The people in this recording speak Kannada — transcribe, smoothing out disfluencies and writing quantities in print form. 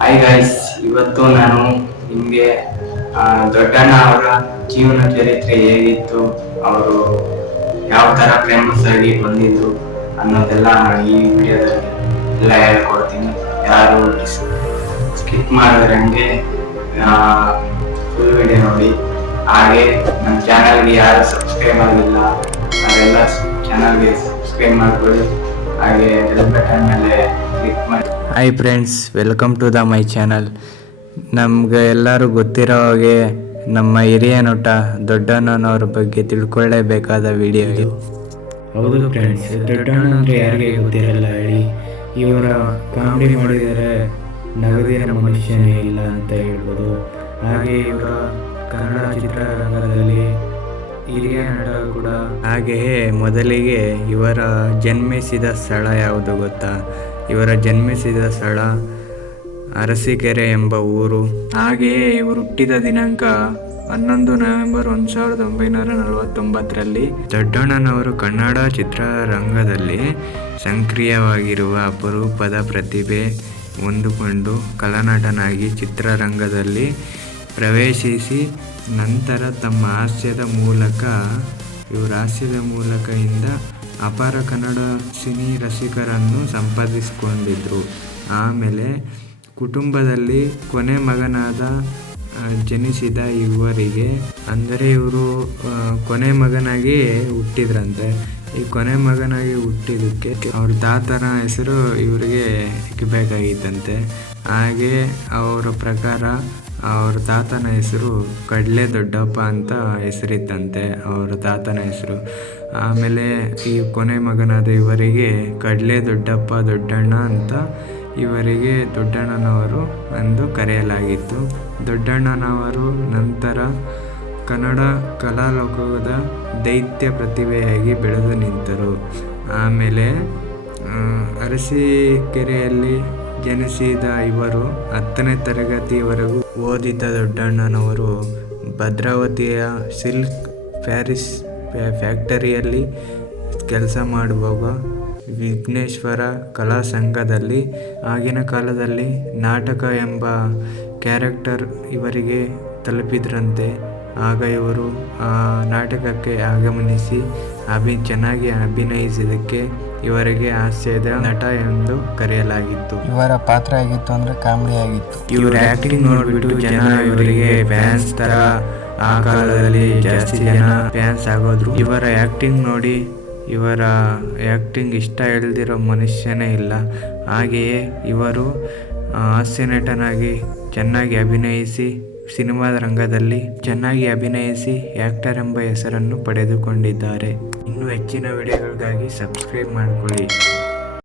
ಹಾಯ್ ಗೈಸ್, ಇವತ್ತು ನಾನು ನಿಮಗೆ ದೊಡ್ಡಣ್ಣ ಅವರ ಜೀವನ ಚರಿತ್ರೆ ಹೇಗಿತ್ತು, ಅವರು ಯಾವ ಥರ ಫೇಮಸ್ ಆಗಿ ಬಂದಿದ್ರು ಅನ್ನೋದೆಲ್ಲ ಈ ವಿಡಿಯೋದಲ್ಲಿ ಎಲ್ಲ ಹೇಳ್ಕೊಡ್ತೀನಿ. ಯಾರು ಸ್ಕಿಪ್ ಮಾಡಿದ್ರಂಗೆ ಫುಲ್ ವಿಡಿಯೋ ನೋಡಿ. ಹಾಗೆ ನನ್ನ ಚಾನಲ್ಗೆ ಯಾರು ಸಬ್ಸ್ಕ್ರೈಬ್ ಆಗಿಲ್ಲ ಅವರೆಲ್ಲ ಚಾನಲ್ಗೆ ಸಬ್ಸ್ಕ್ರೈಬ್ ಮಾಡ್ಕೊಳ್ಳಿ. ಹಾಗೆ ಬೆಲ್ ಬಟನ್ ಮೇಲೆ ಕ್ಲಿಕ್ ಮಾಡಿ. Hi friends, welcome to the my channel. ನಮ್ಗೆ ಎಲ್ಲರೂ ಗೊತ್ತಿರೋ ಹಾಗೆ ನಮ್ಮ ಹಿರಿಯ ನಟ ದೊಡ್ಡಣ್ಣನವ್ರ ಬಗ್ಗೆ ತಿಳ್ಕೊಳ್ಳೇಬೇಕಾದ ವಿಡಿಯೋ ಇದು. ಹೌದು ಫ್ರೆಂಡ್ಸ್, ದೊಡ್ಡಣ್ಣ ಅಂದರೆ ಯಾರಿಗೆ ಗೊತ್ತಿರಲ್ಲ ಹೇಳಿ. ಇವರ ಕಾಮಿಡಿ ಮಾಡಿದರೆ ನಗದಿನ ಮನುಷ್ಯನೇ ಇಲ್ಲ ಅಂತ ಹೇಳ್ಬೋದು. ಹಾಗೆ ಇವರ ಕನ್ನಡ ಚಿತ್ರರಂಗದಲ್ಲಿ ಹಿರಿಯ ನಟ ಕೂಡ. ಹಾಗೆಯೇ ಮೊದಲಿಗೆ ಇವರ ಜನ್ಮಿಸಿದ ಸ್ಥಳ ಯಾವುದು ಗೊತ್ತಾ? ಇವರ ಜನ್ಮಿಸಿದ ಸ್ಥಳ ಅರಸೀಕೆರೆ ಎಂಬ ಊರು. ಹಾಗೆಯೇ ಇವರು ಹುಟ್ಟಿದ ದಿನಾಂಕ 11 ನವೆಂಬರ್ 1949ರಲ್ಲಿ. ದೊಡ್ಡಣ್ಣನವರು ಕನ್ನಡ ಚಿತ್ರರಂಗದಲ್ಲಿ ಸಕ್ರಿಯವಾಗಿರುವ ಅಪರೂಪದ ಪ್ರತಿಭೆ ಹೊಂದಿಕೊಂಡು ಕಲಾನಟನಾಗಿ ಚಿತ್ರರಂಗದಲ್ಲಿ ಪ್ರವೇಶಿಸಿ ನಂತರ ತಮ್ಮ ಹಾಸ್ಯದ ಮೂಲಕದಿಂದ ಅಪಾರ ಕನ್ನಡ ಸಿನಿ ರಸಿಕರನ್ನು ಸಂಪಾದಿಸಿಕೊಂಡಿದ್ರು. ಆಮೇಲೆ ಕುಟುಂಬದಲ್ಲಿ ಕೊನೆ ಮಗನಾದ ಜನಿಸಿದ ಇವರಿಗೆ, ಅಂದರೆ ಇವರು ಕೊನೆ ಮಗನಾಗಿ ಹುಟ್ಟಿದ್ರಂತೆ. ಈ ಕೊನೆ ಮಗನಾಗಿ ಹುಟ್ಟಿದ್ದಕ್ಕೆ ಅವ್ರ ತಾತನ ಹೆಸರು ಇವರಿಗೆ ಇಕ್ಕಬೇಕಾಗಿತ್ತಂತೆ. ಹಾಗೆ ಅವರ ಪ್ರಕಾರ ಅವ್ರ ತಾತನ ಹೆಸರು ಕಡ್ಲೆ ದೊಡ್ಡಪ್ಪ ಅಂತ ಹೆಸರಿತ್ತಂತೆ, ಅವರ ತಾತನ ಹೆಸರು. ಆಮೇಲೆ ಈ ಕೊನೆ ಮಗನಾದ ಇವರಿಗೆ ಕಡ್ಲೆ ದೊಡ್ಡಪ್ಪ ದೊಡ್ಡಣ್ಣ ಅಂತ ಇವರಿಗೆ ದೊಡ್ಡಣ್ಣನವರು ಎಂದು ಕರೆಯಲಾಗಿತ್ತು. ದೊಡ್ಡಣ್ಣನವರು ನಂತರ ಕನ್ನಡ ಕಲಾಲೋಕದ ದೈತ್ಯ ಪ್ರತಿಭೆಯಾಗಿ ಬೆಳೆದು ನಿಂತರು. ಆಮೇಲೆ ಅರಸೀಕೆರೆಯಲ್ಲಿ ಜನಿಸಿದ ಇವರು 10ನೇ ತರಗತಿವರೆಗೂ ಓದಿದ ದೊಡ್ಡಣ್ಣನವರು ಭದ್ರಾವತಿಯ ಸಿಲ್ಕ್ ಫ್ಯಾಕ್ಟರಿಯಲ್ಲಿ ಕೆಲಸ ಮಾಡುವಾಗ ವಿಘ್ನೇಶ್ವರ ಕಲಾ ಸಂಘದಲ್ಲಿ ಆಗಿನ ಕಾಲದಲ್ಲಿ ನಾಟಕ ಎಂಬ ಕ್ಯಾರೆಕ್ಟರ್ ಇವರಿಗೆ ತಲುಪಿದ್ರಂತೆ. ಆಗ ಇವರು ಆ ನಾಟಕಕ್ಕೆ ಆಗಮನಿಸಿ ಚೆನ್ನಾಗಿ ಅಭಿನಯಿಸಿದ್ದಕ್ಕೆ ಇವರಿಗೆ ಹಾಸ್ಯದ ನಟ ಎಂದು ಕರೆಯಲಾಗಿತ್ತು. ಇವರ ಪಾತ್ರ ಆಗಿತ್ತು ಅಂದರೆ ಕಾಮಿಡಿ ಆಗಿತ್ತು. ಇವರ ಆ್ಯಕ್ಟಿಂಗ್ ನೋಡಿಬಿಟ್ಟು ಜನ ಇವರಿಗೆ ಫ್ಯಾನ್ಸ್ ಥರ ಆ ಕಾಲದಲ್ಲಿ ಜಾಸ್ತಿ ಜನ ಫ್ಯಾನ್ಸ್ ಆಗೋದ್ರು. ಇವರ ಆ್ಯಕ್ಟಿಂಗ್ ನೋಡಿ ಇವರ ಆ್ಯಕ್ಟಿಂಗ್ ಇಷ್ಟ ಇಲ್ದಿರೋ ಮನುಷ್ಯನೇ ಇಲ್ಲ. ಹಾಗೆಯೇ ಇವರು ಹಾಸ್ಯ ನಟನಾಗಿ ಚೆನ್ನಾಗಿ ಅಭಿನಯಿಸಿ ಸಿನಿಮಾದ ರಂಗದಲ್ಲಿ ಚೆನ್ನಾಗಿ ಅಭಿನಯಿಸಿ ಆ್ಯಕ್ಟರ್ ಎಂಬ ಹೆಸರನ್ನು ಪಡೆದುಕೊಂಡಿದ್ದಾರೆ. ಇನ್ನೂ ಹೆಚ್ಚಿನ ವಿಡಿಯೋಗಳಿಗಾಗಿ ಸಬ್ಸ್ಕ್ರೈಬ್ ಮಾಡಿಕೊಳ್ಳಿ.